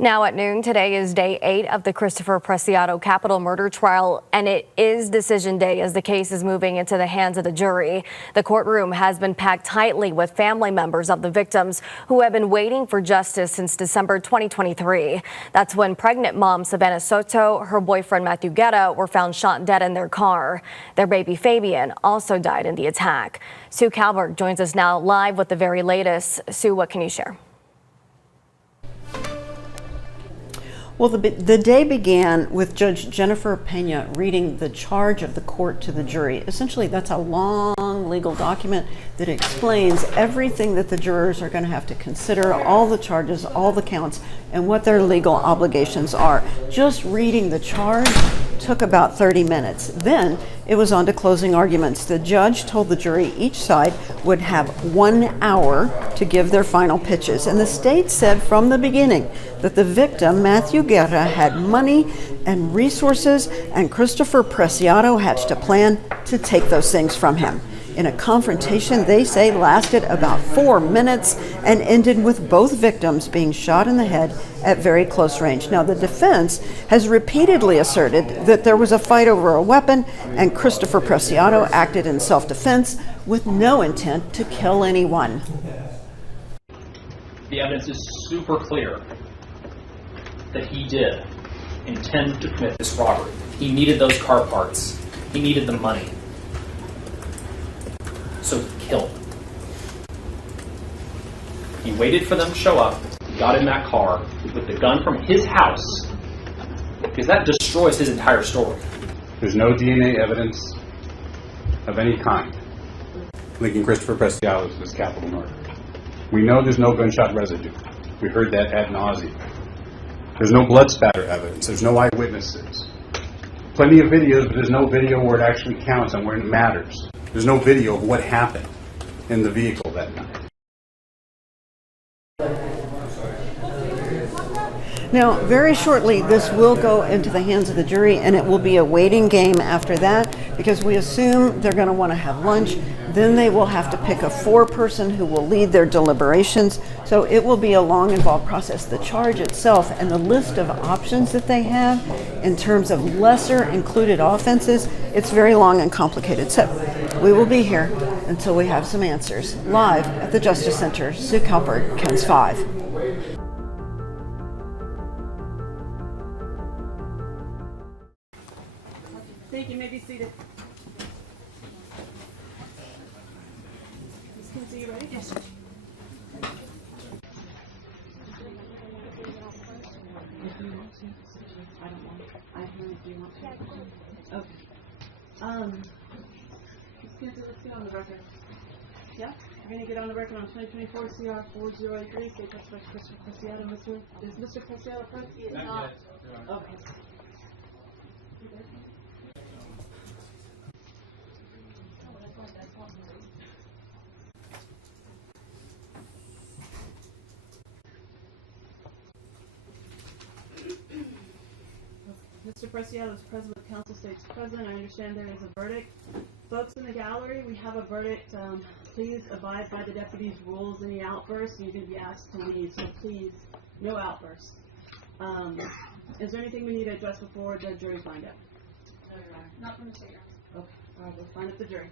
Now at noon today is day 8 of the Christopher Preciado capital murder trial, and it is decision day as the case is moving into the hands of the jury. The courtroom has been packed tightly with family members of the victims who have been waiting for justice since December 2023. That's when pregnant mom Savanah Soto, her boyfriend Matthew Guerra were found shot dead in their car. Their baby Fabian also died in the attack. Sue Calvert joins us now live with the very latest. Sue, what can you share? Well, the day began with Judge Jennifer Pena reading the charge of the court to the jury. Essentially, that's a long legal document that explains everything that the jurors are going to have to consider, all the charges, all the counts, and what their legal obligations are. Just reading the charge took about 30 minutes. Then it was on to closing arguments. The judge told the jury each side would have 1 hour to give their final pitches. And the state said from the beginning that the victim, Matthew Guerra, had money and resources, and Christopher Preciado hatched a plan to take those things from him. In a confrontation they say lasted about 4 minutes and ended with both victims being shot in the head at very close range. Now, the defense has repeatedly asserted that there was a fight over a weapon and Christopher Preciado acted in self-defense with no intent to kill anyone. The evidence is super clear that he did intend to commit this robbery. He needed those car parts. He needed the money. So he killed them. He waited for them to show up, got in that car with the gun from his house, because that destroys his entire story. There's no DNA evidence of any kind linking Christopher Preciado to this capital murder. We know there's no gunshot residue. We heard that ad nauseum. There's no blood spatter evidence. There's no eyewitnesses. Plenty of videos, but there's no video where it actually counts and where it matters. There's no video of what happened in the vehicle that night. Now, very shortly, this will go into the hands of the jury, and it will be a waiting game after that, because we assume they're going to want to have lunch. Then they will have to pick a foreperson who will lead their deliberations. So it will be a long, involved process. The charge itself and the list of options that they have in terms of lesser included offenses, it's very long and complicated. So we will be here until we have some answers. Live at the Justice Center, Sue Calvert, KENS 5. Thank you. You may be seated. Ms. Kinsey, you ready? Yes. I don't want to. I heard you want to. Okay. Ms. Kinsey, let's get on the record. Yeah? We're going to get on the record on 2024 CR 4083. State Justice Christopher Preciado. Is Mr. Preciado present? He is not. Okay. Mr. Preciado is present with counsel states present. I understand there is a verdict. Folks in the gallery, we have a verdict. Please abide by the deputy's rules. Any outbursts, you're going to be asked to leave. So please, no outbursts. Is there anything we need to address before the jury find out? No, Your Honor. Not from the state. Okay. All right, we'll find up the jury.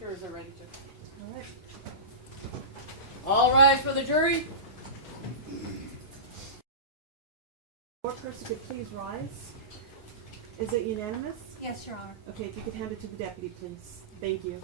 Jurors are ready to. All right. All rise for the jury. Board person could please rise. Is it unanimous? Yes, Your Honor. Okay, if you could hand it to the deputy, please. Thank you.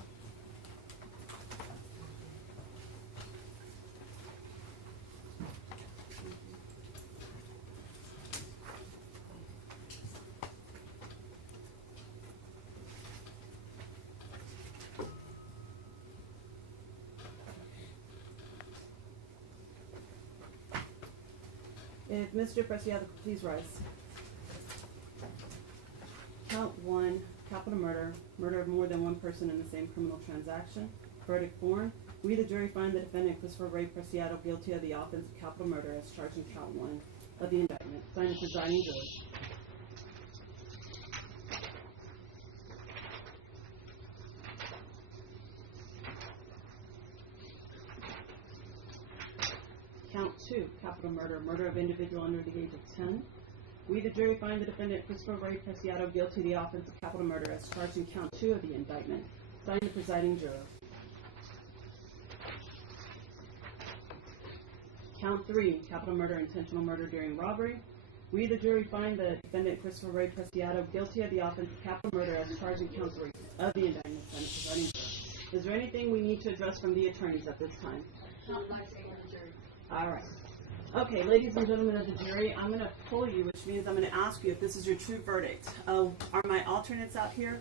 If Mr. Preciado could please rise. Count 1, capital murder, murder of more than one person in the same criminal transaction. Verdict form. We, the jury, find the defendant Christopher Ray Preciado guilty of the offense of capital murder as charged in count 1 of the indictment. Signed, the presiding judge. Count 2, capital murder, murder of individual under the age of 10. We, the jury, find the defendant Christopher Ray Preciado guilty of the offense of capital murder as charged in count 2 of the indictment. Signed, the presiding juror. Count 3, capital murder, intentional murder during robbery. We, the jury, find the defendant Christopher Ray Preciado guilty of the offense of capital murder as charged in count 3 of the indictment. Signed, the presiding juror. Is there anything we need to address from the attorneys at this time? Not my saying the jury. All right. Okay, ladies and gentlemen of the jury, I'm going to poll you, which means I'm going to ask you if this is your true verdict. Are my alternates out here?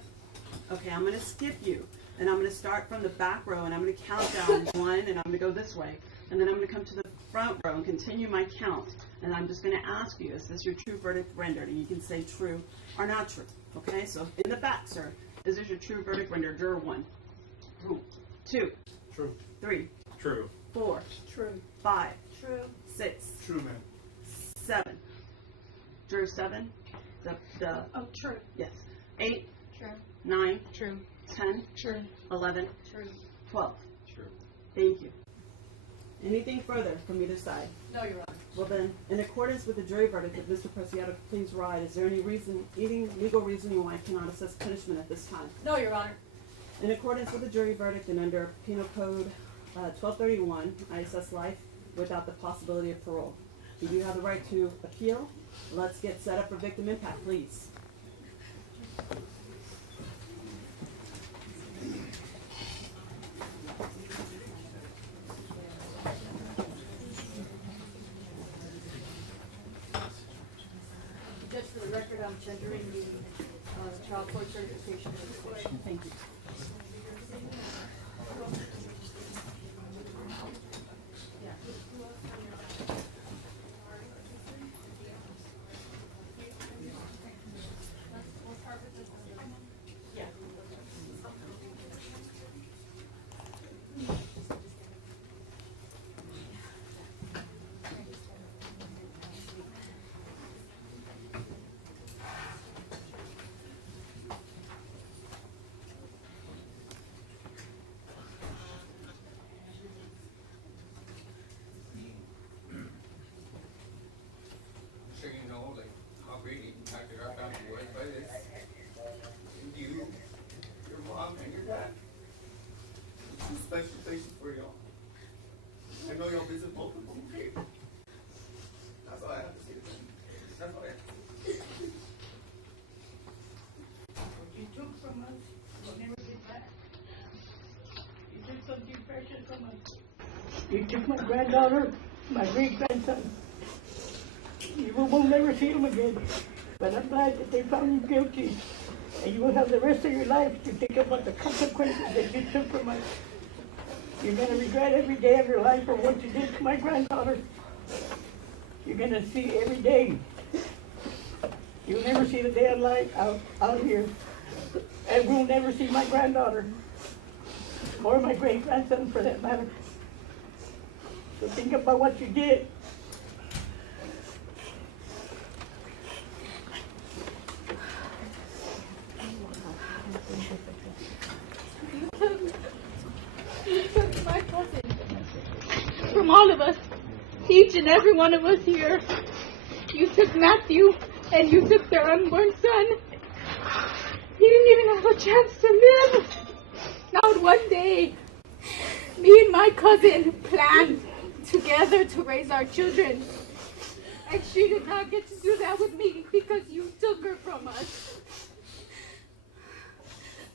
Okay, I'm going to skip you, and I'm going to start from the back row, and I'm going to count down 1, and I'm going to go this way, and then I'm going to come to the front row and continue my count, and I'm just going to ask you, is this your true verdict rendered? And you can say true or not true. Okay, so in the back, sir, is this your true verdict rendered? Juror 1. True. 2. True. 3. True. 4. True. 5. True. 6. True, man. 7. Juror 7. Oh, true. Yes. 8. True. 9. True. 10. True. 11. True. 12. True. Thank you. Anything further from either side? No, Your Honor. Well then, in accordance with the jury verdict, if Mr. Preciado please rise, is there any legal reasoning why I cannot assess punishment at this time? No, Your Honor. In accordance with the jury verdict and under Penal Code 1231, I assess life without the possibility of parole. You do have the right to appeal. Let's get set up for victim impact, please. Just for the record, I'm tendering the child court certification. Thank you. So you know, like, how great impacted our family was by this. And you, your mom, and your dad. Two special places for y'all. I know y'all visit both of them, okay? That's all I have to say to them. That's all I have to say. What you took from us will never get back. You took something precious from us. You took my granddaughter, my great-grandson. You will never see them again. But I'm glad that they found you guilty. And you will have the rest of your life to think about the consequences that you took from us. You're going to regret every day of your life for what you did to my granddaughter. You're going to see every day. You'll never see the day of light out here. And we'll never see my granddaughter. Or my great-grandson, for that matter. So think about what you did. You took my cousin from all of us, each and every one of us here. You took Matthew, and you took their unborn son. He didn't even have a chance to live. Not one day. Me and my cousin planned together to raise our children. And she did not get to do that with me because you took her from us.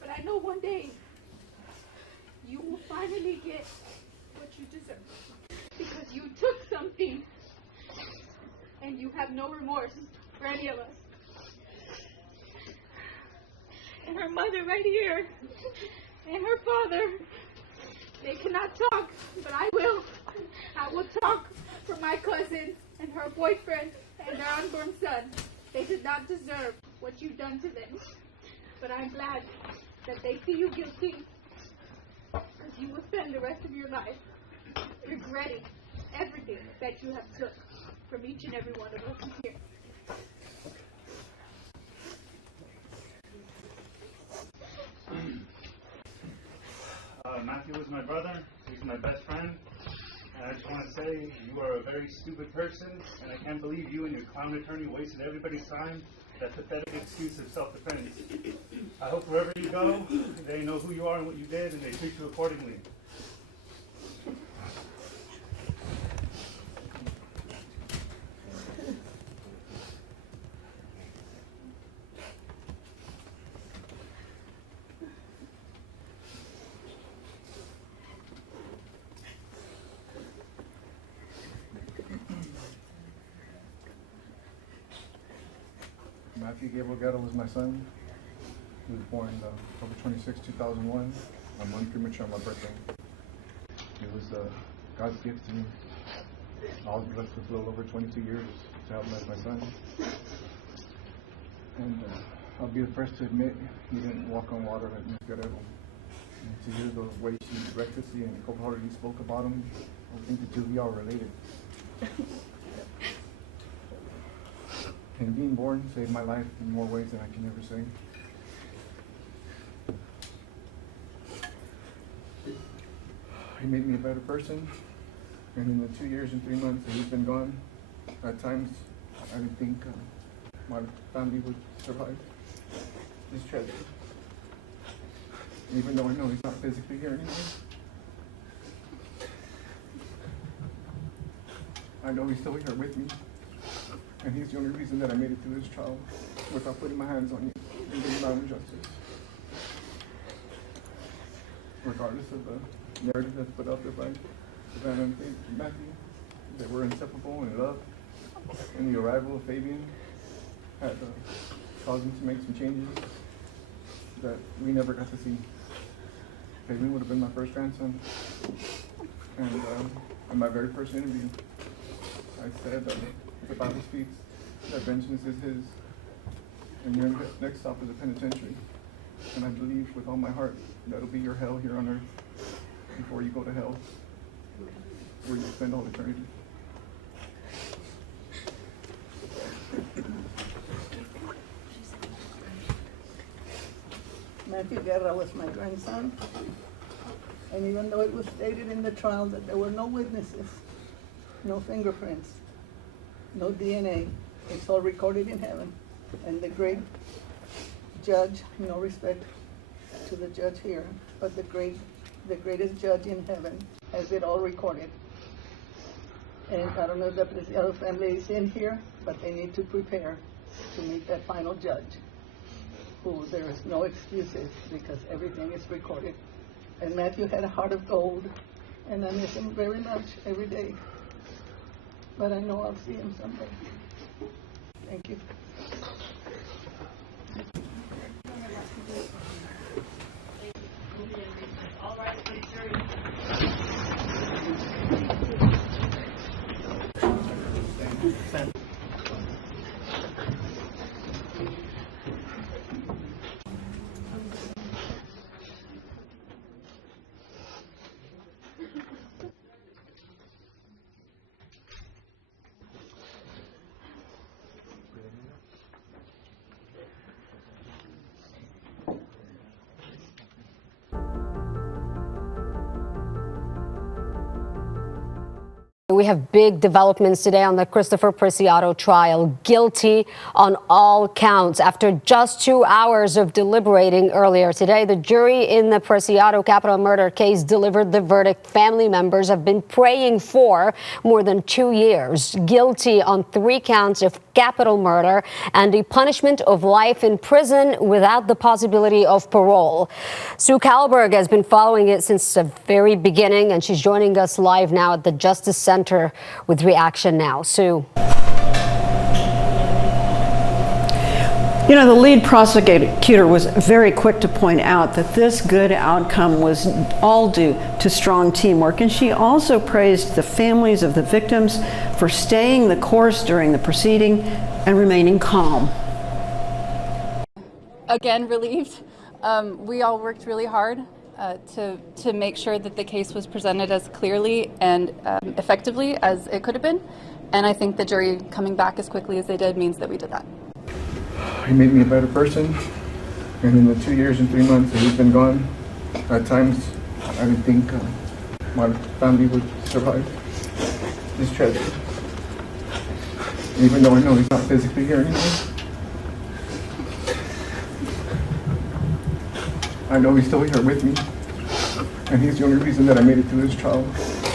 But I know one day you will finally get what you deserve. Because you took something and you have no remorse for any of us. And her mother right here and her father, they cannot talk, but I will. I will talk for my cousin and her boyfriend and their unborn son. They did not deserve what you've done to them. But I'm glad that they see you guilty, because you will spend the rest of your life regretting everything that you have took from each and every one of us here. Matthew is my brother. He's my best friend. And I just want to say you are a very stupid person, and I can't believe you and your clown attorney wasted everybody's time. That pathetic excuse of self-defense. I hope wherever you go, they know who you are and what you did, and they treat you accordingly. Matthew Guerra was my son. He was born October 26, 2001. I'm 1 premature on my birthday. It was God's gift to me. I was blessed with a little over 22 years to help my son. And I'll be the first to admit he didn't walk on water like Ms. Guerrero. And to hear the way she recklessly and cold-heartedly spoke about him, I think the two of you are related. And being born saved my life in more ways than I can ever say. He made me a better person, and in the 2 years and 3 months that he's been gone, at times I didn't think my family would survive this tragedy. Even though I know he's not physically here anymore, I know he's still here with me. And he's the only reason that I made it through this trial without putting my hands on you and getting my own justice. Regardless of the narrative that's put out there by Savanah and Matthew, that we're inseparable and in love, and the arrival of Fabian had caused him to make some changes that we never got to see. Fabian would have been my first grandson. And in my very first interview, I said the Bible speaks that vengeance is his, and your next stop is a penitentiary. And I believe with all my heart that'll be your hell here on earth before you go to hell, where you spend all eternity. Matthew Guerra was my grandson, and even though it was stated in the trial that there were no witnesses, no fingerprints, no DNA, it's all recorded in heaven. And the great judge, no respect to the judge here, but the greatest judge in heaven has it all recorded. And I don't know if the Preciado family is in here, but they need to prepare to meet that final judge, who there is no excuses because everything is recorded. And Matthew had a heart of gold, and I miss him very much every day. But I know I'll see him someday. Thank you. All right, please, jury. We have big developments today on the Christopher Preciado trial. Guilty on all counts. After just 2 hours of deliberating earlier today, the jury in the Preciado capital murder case delivered the verdict family members have been praying for more than 2 years. Guilty on 3 counts of capital murder and a punishment of life in prison without the possibility of parole. Sue Kalberg has been following it since the very beginning, and she's joining us live now at the Justice Center with reaction now. Sue. You know, the lead prosecutor was very quick to point out that this good outcome was all due to strong teamwork, and she also praised the families of the victims for staying the course during the proceeding and remaining calm. Again, relieved. We all worked really hard to make sure that the case was presented as clearly and effectively as it could have been, and I think the jury coming back as quickly as they did means that we did that. He made me a better person, and in the 2 years and 3 months that he's been gone, at times I didn't think my family would survive this tragedy. Even though I know he's not physically here anymore, I know he's still here with me, and he's the only reason that I made it through this trial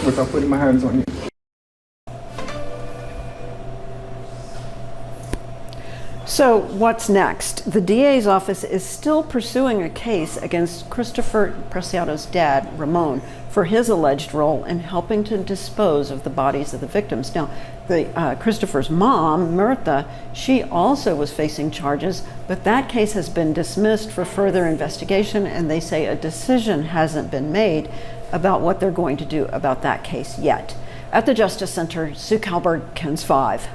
without putting my hands on you. So what's next? The DA's office is still pursuing a case against Christopher Preciado's dad, Ramon, for his alleged role in helping to dispose of the bodies of the victims. Now, Christopher's mom, Mirtha, she also was facing charges, but that case has been dismissed for further investigation, and they say a decision hasn't been made about what they're going to do about that case yet. At the Justice Center, Sue Calbert, KENS 5.